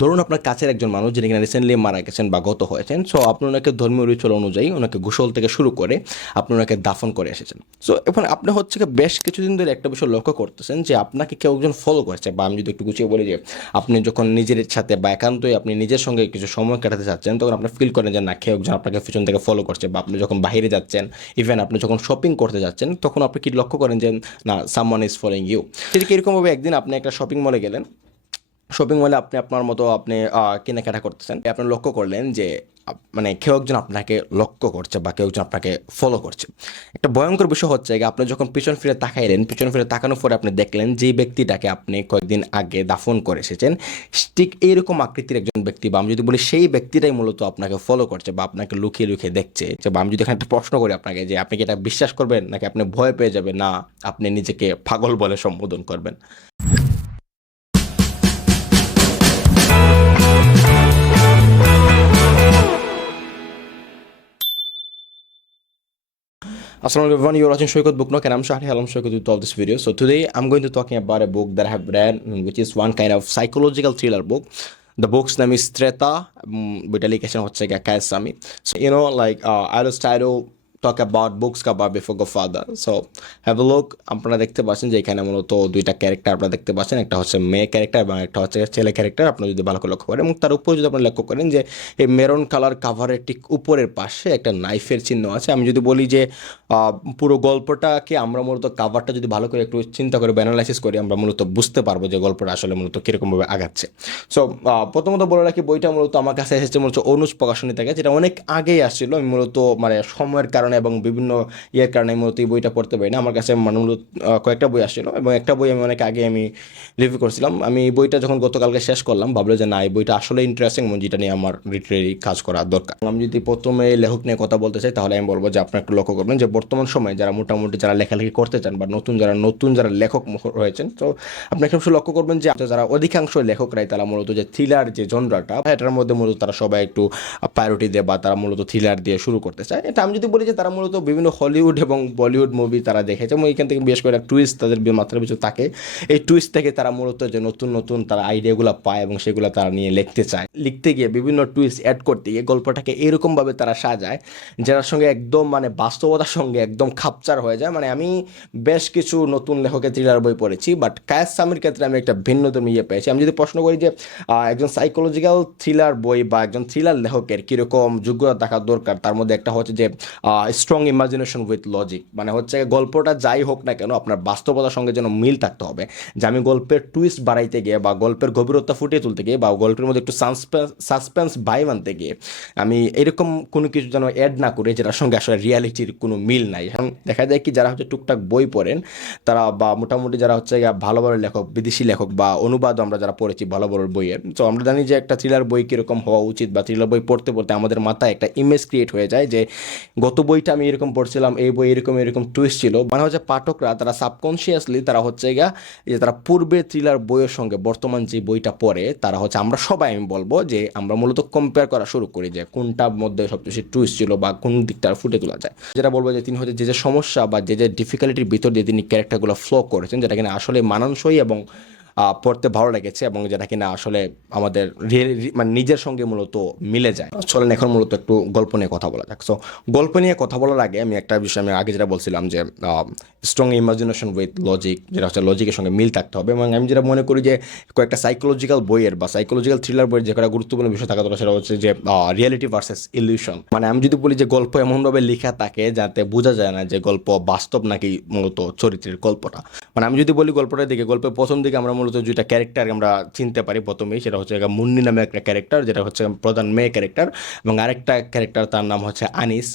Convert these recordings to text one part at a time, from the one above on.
ধরুন আপনার কাছের একজন মানুষ যিনি কিনা রিসেন্টলি মারা গেছেন বা গত হয়েছেন সো আপনি ওনাকে ধর্মীয় রিচুয়াল অনুযায়ী ওনাকে গোসল থেকে শুরু করে আপনি ওনাকে দাফন করে এসেছেন। সো এখন আপনি হচ্ছে বেশ কিছুদিন ধরে একটা বিষয় লক্ষ্য করতেছেন যে আপনাকে কেউ একজন ফলো করছে বা আমি যদি একটু গুছিয়ে বলি যে আপনি যখন নিজের সাথে বা একান্তই আপনি নিজের সঙ্গে কিছু সময় কাটাতে চাচ্ছেন, তখন আপনি ফিল করেন যে না, কেউ একজন আপনাকে পিছন থেকে ফলো করছে বা আপনি যখন বাইরে যাচ্ছেন ইভেন আপনি যখন শপিং করতে যাচ্ছেন, তখন আপনি কি লক্ষ্য করেন যে না সামওয়ান ইজ ফলোইং ইউ ঠিক এরকমভাবে একদিন আপনি একটা শপিং মলে গেলেন শপিং মলে আপনি আপনার মতো আপনি কেনাকাটা করতেছেন। আপনি লক্ষ্য করলেন যে মানে কেউ একজন আপনাকে লক্ষ্য করছে বা কেউ একজন আপনাকে ফলো করছে। একটা ভয়ঙ্কর বিষয় হচ্ছে আপনি যখন পিছন ফিরে তাকাইলেন, পিছন ফিরে তাকানোর পরে আপনি দেখলেন যে ব্যক্তিটাকে আপনি কয়েকদিন আগে দাফন করে এসেছেন, ঠিক এইরকম আকৃতির একজন ব্যক্তি বা আমি যদি বলি সেই ব্যক্তিটাই মূলত আপনাকে ফলো করছে বা আপনাকে লুকিয়ে লুকিয়ে দেখছে। যে বা আমি যদি এখানে একটা প্রশ্ন করি আপনাকে যে, আপনি কি এটা বিশ্বাস করবেন নাকি আপনি ভয় পেয়ে যাবেন? না, আপনি নিজেকে পাগল বলে সম্বোধন করবেন। Assalamu alaikum everyone, you're watching Shoykot Book Nook and I'm Shahri Alam Shoykot with all this video. So today I'm going to talking about a book that I have read which is one kind of psychological thriller book. The book's name is Treta, um, লিখেছেন হচ্ছে গিয়ে কায়সামি So you know like uh, Aristotle talk about books about before Godfather. So, have a look. আপনারা দেখতে পাচ্ছেন যে এখানে মূলত দুইটা ক্যারেক্টার আপনারা দেখতে পাচ্ছেন। একটা হচ্ছে মেয়ে ক্যারেক্টার এবং একটা হচ্ছে ছেলে ক্যারেক্টার আপনারা যদি ভালো করে লক্ষ্য করেন এবং তার উপর যদি আপনারা লক্ষ্য করেন যে এই মেরন কালার কাভারের ঠিক উপরের পাশে একটা নাইফের চিহ্ন আছে। আমি যদি বলি যে পুরো গল্পটাকে আমরা মূলত কাভারটা যদি ভালো করে একটু চিন্তা করে অ্যানালাইসিস করি, আমরা মূলত বুঝতে পারব যে গল্পটা আসলে মূলত কীরকমভাবে আগাচ্ছে। সো প্রথমত বলে রাখি, বইটা মূলত আমার কাছে এসেছে মূলত অনুজ প্রকাশনী থেকে, যেটা অনেক আগেই আসছিল। আমি মূলত মানে সময়ের কারণে এবং বিভিন্ন ইয়ের কারণে আমি মূলত এই বইটা পড়তে পারি না। আমার কাছে মানে মূলত কয়েকটা বই আসছিল এবং একটা বই আমি অনেক আগে আমি রিভিউ করছিলাম। আমি এই বইটা যখন গতকালকে শেষ করলাম, ভাবলো যে না, এই বইটা আসলে ইন্টারেস্টিং এবং যেটা নিয়ে আমার লিটারেরি কাজ করা দরকার। আমি যদি প্রথমে লেখক নিয়ে কথা বলতে চাই, তাহলে আমি বলব যে আপনার একটু লক্ষ্য করবেন যে বর্তমান সময়ে যারা মোটামুটি যারা লেখালেখি করতে চান বা নতুন যারা নতুন যারা লেখক রয়েছেন, তো আপনি একটা লক্ষ্য করবেন যে যারা অধিকাংশ লেখকরাই তারা মূলত যে থ্রিলার যে জনরাটা, এটার মধ্যে মূলত তারা সবাই একটু প্রায়োরিটি দেয় বা তারা মূলত থ্রিলার দিয়ে শুরু করতে চায়। এটা আমি যদি বলি যে তারা মূলত বিভিন্ন হলিউড এবং বলিউড মুভি তারা দেখেছে এবং এখান থেকে বেশ করে টুইস্ট তাদের মাথার পিছু থাকে। এই টুইস্ট থেকে তারা মূলত যে নতুন নতুন তারা আইডিয়াগুলো পায় এবং সেগুলো তারা নিয়ে লিখতে চায়। লিখতে গিয়ে বিভিন্ন টুইস্ট অ্যাড করতে গিয়ে গল্পটাকে এরকমভাবে তারা সাজায় যার সঙ্গে একদম মানে বাস্তবতার সঙ্গে একদম খাপচার হয়ে যায়। মানে আমি বেশ কিছু নতুন লেখকের থ্রিলার বই পড়েছি বাট কায়াস সামির ক্ষেত্রে আমি একটা ভিন্ন ভিন্নতম ইয়ে পেয়েছি। আমি যদি প্রশ্ন করি যে একজন সাইকোলজিক্যাল থ্রিলার বই বা একজন থ্রিলার লেখকের কীরকম যোগ্যতা থাকা দরকার, তার মধ্যে একটা হচ্ছে যে স্ট্রং ইমাজিনেশন উইথ লজিক মানে হচ্ছে গল্পটা যাই হোক না কেন, আপনার বাস্তবতার সঙ্গে যেন মিল থাকতে হবে। যে আমি গল্পের টুইস্ট বাড়াইতে গিয়ে বা গল্পের গভীরতা ফুটিয়ে তুলতে গিয়ে বা গল্পের মধ্যে একটু সাসপেন্স সাসপেন্স ভাইব আনতে গিয়ে আমি এরকম কোনো কিছু যেন অ্যাড না করে, যেটার সঙ্গে আসলে রিয়ালিটির কোনো মিল নাই। এখন দেখা যায় কি, যারা হচ্ছে টুকটাক বই পড়েন, তারা বা মোটামুটি যারা হচ্ছে ভালো ভালো লেখক, বিদেশি লেখক বা অনুবাদ আমরা যারা পড়েছি ভালো ভালো বইয়ের তো আমরা জানি যে একটা থ্রিলার বই কীরকম হওয়া উচিত বা থ্রিলার বই পড়তে পড়তে আমাদের মাথায় একটা ইমেজ ক্রিয়েট হয়ে যায় যে গত বইটা আমি এরকম পড়ছিলাম, এই বই এরকম এরকম টুইস্ট ছিল। মানে হচ্ছে পাঠকরা তারা সাবকনসিয়াসলি তারা হচ্ছে গিয়া যে তারা পূর্বে থ্রিলার বইয়ের সঙ্গে বর্তমান যে বইটা পড়ে, তারা হচ্ছে আমরা সবাই আমি বলব যে আমরা মূলত কম্পেয়ার করা শুরু করি যে কোনটার মধ্যে সবচেয়ে টুইস্ট ছিল বা কোন দিকটা ফুটে তোলা যায়। যেটা বলব যে তিনি হচ্ছে যে যে সমস্যা বা যে যে ডিফিকাল্টির ভিতর দিয়ে তিনি ক্যারেক্টারগুলো ফ্লো করেছেন, যেটা কিনা আসলে মানানসই এবং পড়তে ভালো লেগেছে এবং যেটা কিনা আসলে আমাদের মানে নিজের সঙ্গে মূলত মিলে যায়। চলেন এখন মূলত একটু গল্প নিয়ে কথা বলা যাক। সো গল্প নিয়ে কথা বলার আগে আমি একটা বিষয়, আমি আগে যেটা বলছিলাম যে স্ট্রং ইমাজিনেশন উইথ লজিক যেটা হচ্ছে লজিকের সঙ্গে মিল থাকতে হবে এবং আমি যেটা মনে করি যে, কয়েকটা সাইকোলজিক্যাল বইয়ের বা সাইকোলজিক্যাল থ্রিলার বইয়ের যে কটা গুরুত্বপূর্ণ বিষয় থাকা দরকার, সেটা হচ্ছে যে রিয়েলিটি ভার্সেস ইলিউশন মানে আমি যদি বলি যে, গল্প এমনভাবে লেখা থাকে যাতে বোঝা যায় না যে, গল্প বাস্তব নাকি মূলত চরিত্রের গল্পটা। মানে আমি যদি বলি গল্পটার দিকে, গল্পের প্রথম দিকে আমরা মূলত যেটা ক্যারেক্টার আমরা চিনতে পারি প্রথমেই, সেটা হচ্ছে মুন্নি নামে একটা ক্যারেক্টার যেটা হচ্ছে প্রধান মেয়ে ক্যারেক্টার এবং আরেকটা ক্যারেক্টার তার নাম হচ্ছে আনিস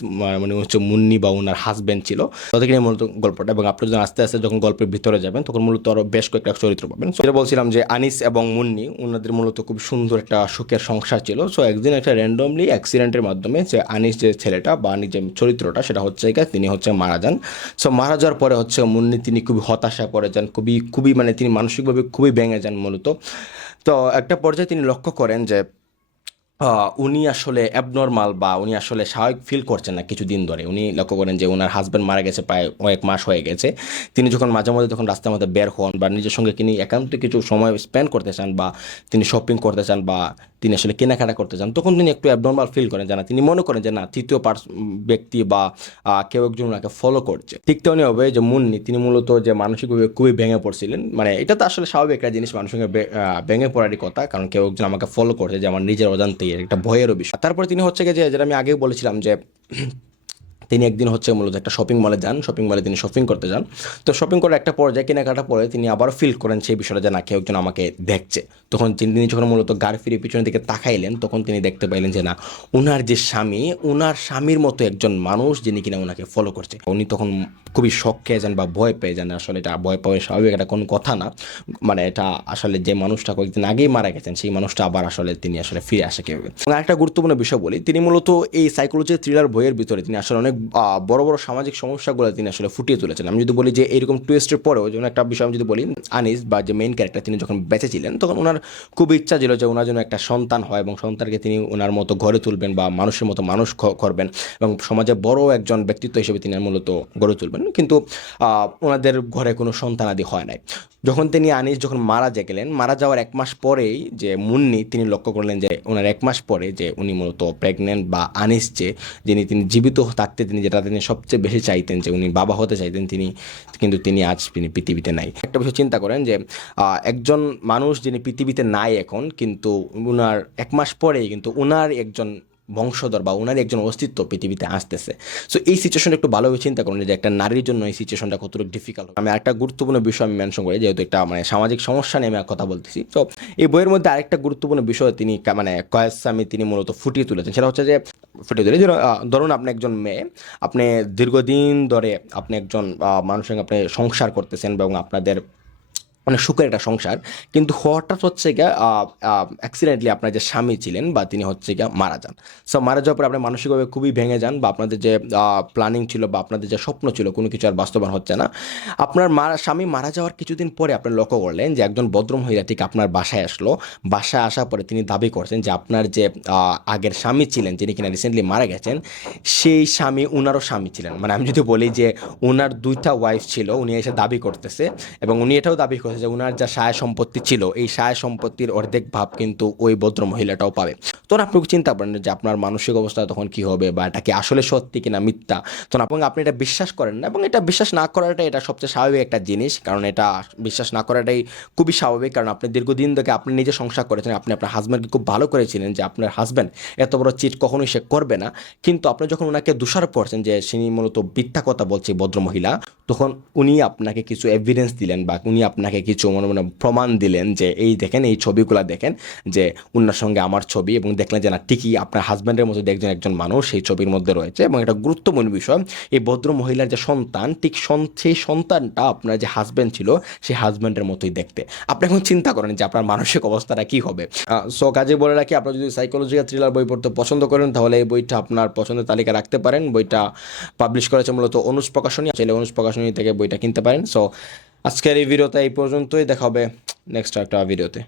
মানে হচ্ছে মুন্নি বা ওনার হাজব্যান্ড ছিল। তাদেরকে নিয়ে মূলত গল্পটা, এবং আপনি যখন আস্তে আস্তে যখন গল্পের ভিতরে যাবেন, তখন মূলত আরও বেশ কয়েকটা চরিত্র পাবেন। সেটা বলছিলাম যে আনিস এবং মুন্নি, ওনাদের মূলত খুব সুন্দর একটা সুখের সংসার ছিল। সো একদিন একটা র্যান্ডমলি অ্যাক্সিডেন্টের মাধ্যমে যে আনিস যে ছেলেটা বা আনিস যে চরিত্রটা, সেটা হচ্ছে তিনি হচ্ছে মারা যান। সো মারা যাওয়ার পরে হচ্ছে মুন্নি তিনি খুবই হতাশা পড়ে যান, খুবই খুবই মানে তিনি মানসিকভাবে খুবই ভেঙে যান মূলত। তো একটা পর্যায়ে তিনি লক্ষ্য করেন যে উনি আসলে অ্যাবনর্মাল বা উনি আসলে স্বাভাবিক ফিল করছেন না কিছু দিন ধরে। উনি লক্ষ্য করেন যে ওনার হাজব্যান্ড মারা গেছে প্রায় কয়েক মাস হয়ে গেছে। তিনি যখন মাঝে মধ্যে তখন রাস্তার মধ্যে বের হন বা নিজের সঙ্গে তিনি একান্ত কিছু সময় স্পেন্ড করতে চান বা তিনি শপিং করতে চান বা তিনি আসলে কেনাকাটা করতে যান, তখন তিনি একটু অ্যাবনর্মাল ফিল করেন যে না, তিনি মনে করেন যে না, তৃতীয় পার্স ব্যক্তি বা কেউ একজন ওনাকে ফলো করছে। ঠিক তেমনি হবে যে মুন্নি, তিনি মূলত যে মানসিকভাবে খুবই ভেঙে পড়ছিলেন। মানে এটা তো আসলে স্বাভাবিক একটা জিনিস, মানুষের সঙ্গে ভেঙে পড়ারই কথা, কারণ কেউ একজন আমাকে ফলো করছে যে আমার নিজের অজান্তেই একটা ভয়েরও বিষয়। তারপরে তিনি হচ্ছে গিয়ে যে, যেটা আমি আগেই বলেছিলাম যে তিনি একদিন হচ্ছে মূলত একটা শপিং মলে যান শপিং মলে তিনি শপিং করতে যান। তো শপিং করার একটা পর্যায়ে কেনাকাটা পরে তিনি আবার ফিল করেন সেই বিষয়টা যে, না, কেউ একজন আমাকে দেখছে। তখন তিনি যখন মূলত গাড়ি ফিরে পিছনের দিকে তাকাইলেন, তখন তিনি দেখতে পাইলেন যে, না, উনার যে স্বামী, উনার স্বামীর মতো একজন মানুষ যিনি কিনা ওনাকে ফলো করছে। উনি তখন খুবই শখ খেয়ে যান বা ভয় পেয়ে যান আসলে এটা ভয় পাওয়া স্বাভাবিক, এটা কোনো কথা না। মানে এটা আসলে যে মানুষটা কয়েকদিন আগেই মারা গেছেন, সেই মানুষটা আবার আসলে তিনি আসলে ফিরে আসে কেউ। একটা গুরুত্বপূর্ণ বিষয় বলি, তিনি মূলত এই সাইকোলজি থ্রিলার বইয়ের ভিতরে তিনি আসলে অনেক বড় বড় সামাজিক সমস্যাগুলো তিনি আসলে ফুটিয়ে তুলেছেন। আমি যদি বলি যে এইরকম টুয়েস্টের পরেও যেমন একটা বিষয় আমি যদি বলি, আনিস বা যে মেইন ক্যারেক্টার তিনি যখন বেঁচে ছিলেন তখন ওনার খুব ইচ্ছা ছিল যে ওনার জন্য একটা সন্তান হয় এবং সন্তানকে তিনি ওনার মতো ঘরে তুলবেন বা মানুষের মতো মানুষ করবেন এবং সমাজে বড় একজন ব্যক্তিত্ব হিসেবে তিনি মূলত গড়ে তুলবেন। কিন্তু ওনাদের ঘরে কোনো সন্তানাদি হয় নাই। যখন তিনি আনিস যখন মারা যে গেলেন, মারা যাওয়ার এক মাস পরেই যে মুন্নি, তিনি লক্ষ্য করলেন যে ওনার এক মাস পরে যে উনি মূলত প্রেগনেন্ট বা আনিস যে, যিনি, তিনি জীবিত থাকতে তিনি যেটা তিনি সবচেয়ে বেশি চাইতেন যে উনি বাবা হতে চাইতেন, তিনি কিন্তু তিনি আজ তিনি পৃথিবীতে নাই। একটা বিষয় চিন্তা করেন যে একজন মানুষ যিনি পৃথিবীতে নাই এখন, কিন্তু উনার এক মাস পরেই কিন্তু উনার একজন বংশধর বা ওনার একজন অস্তিত্ব পৃথিবীতে আসতেছে। সো এই সিচুয়েশনটা একটু ভালোভাবে চিন্তা করুন যে একটা নারীর জন্য এই সিচুয়েশনটা কতটুকু ডিফিকাল্ট আমি একটা গুরুত্বপূর্ণ বিষয় আমি মেনশন করি, যেহেতু একটা মানে সামাজিক সমস্যা নিয়ে আমি কথা বলতেছি। তো এই বইয়ের মধ্যে আরেকটা গুরুত্বপূর্ণ বিষয় তিনি মানে কয়েসামি তিনি মূলত ফুটিয়ে তুলেছেন। সেটা হচ্ছে যে, ফুটিয়ে তুলে ধরুন আপনি একজন মেয়ে, আপনি দীর্ঘদিন ধরে আপনি একজন মানুষের সঙ্গে আপনি সংসার করতেছেন এবং আপনাদের মানে সুখের একটা সংসার। কিন্তু হঠাৎ হচ্ছে গিয়া অ্যাক্সিডেন্টলি আপনার যে স্বামী ছিলেন বা তিনি হচ্ছে গিয়া মারা যান। সো মারা যাওয়ার পর আপনি মানসিকভাবে খুবই ভেঙে যান বা আপনাদের যে প্ল্যানিং ছিল বা আপনাদের যে স্বপ্ন ছিল কোনো কিছু আর বাস্তবায়ন হচ্ছে না। আপনার মারা স্বামী মারা যাওয়ার কিছুদিন পরে আপনি লক্ষ্য করলেন যে একজন ভদ্র মহিলা ঠিক আপনার বাসায় আসলো। বাসায় আসার পরে তিনি দাবি করছেন যে আপনার যে আগের স্বামী ছিলেন যিনি কিনা রিসেন্টলি মারা গেছেন, সেই স্বামী উনারও স্বামী ছিলেন। মানে আমি যদি বলি যে উনার দুইটা ওয়াইফ ছিল, উনি এসে দাবি করতেছে এবং উনি এটাও দাবি করছে যে উনার যা সায় সম্পত্তি ছিল, এই সায় সম্পত্তির অর্ধেক ভাব কিন্তু ওই ভদ্র মহিলাটাও পাবে। তখন আপনি চিন্তা করেন যে আপনার মানসিক অবস্থা তখন কি হবে বা এটা কি আসলে সত্যি কিনা মিথ্যা? তখন এবং আপনি এটা বিশ্বাস করেন না এবং এটা বিশ্বাস না করাটাই এটা সবচেয়ে স্বাভাবিক একটা জিনিস, কারণ এটা বিশ্বাস না করাটাই খুবই স্বাভাবিক। কারণ আপনি দীর্ঘদিন থেকে আপনি নিজে সংসার করেছেন, আপনি আপনার হাজব্যান্ডকে খুব ভালো করেছিলেন যে আপনার হাজব্যান্ড এত বড় চিট কখনোই সে করবে না। কিন্তু আপনি যখন ওনাকে দোষারোপ করছেন যে তিনি মূলত মিথ্যা কথা বলছে এই ভদ্র মহিলা, তখন উনি আপনাকে কিছু এভিডেন্স দিলেন বা উনি আপনাকে কিছু মনে মনে প্রমাণ দিলেন যে এই দেখেন, এই ছবিগুলো দেখেন যে উনার সঙ্গে আমার ছবি এবং দেখলেন যে না, ঠিকই আপনার হাজব্যান্ডের মতো একজন একজন মানুষ সেই ছবির মধ্যে রয়েছে এবং এটা গুরুত্বপূর্ণ বিষয়। এই ভদ্র মহিলার যে সন্তান, ঠিক সেই সন্তানটা আপনার যে হাজব্যান্ড ছিল, সেই হাজব্যান্ডের মতোই দেখতে। আপনি এখন চিন্তা করেন যে আপনার মানসিক অবস্থাটা কি হবে। সো কাজে বলে রাখি, আপনার যদি সাইকোলজিক্যাল থ্রিলার বই পড়তে পছন্দ করেন, তাহলে এই বইটা আপনার পছন্দের তালিকা রাখতে পারেন। বইটা পাবলিশ করেছে মূলত অনুজ প্রকাশনী, চাইলে অনুজ প্রকাশনী থেকে বইটা কিনতে পারেন। সো আজকের এই ভিডিওতে এই পর্যন্তই দেখাবে নেক্সট একটা ভিডিওতে।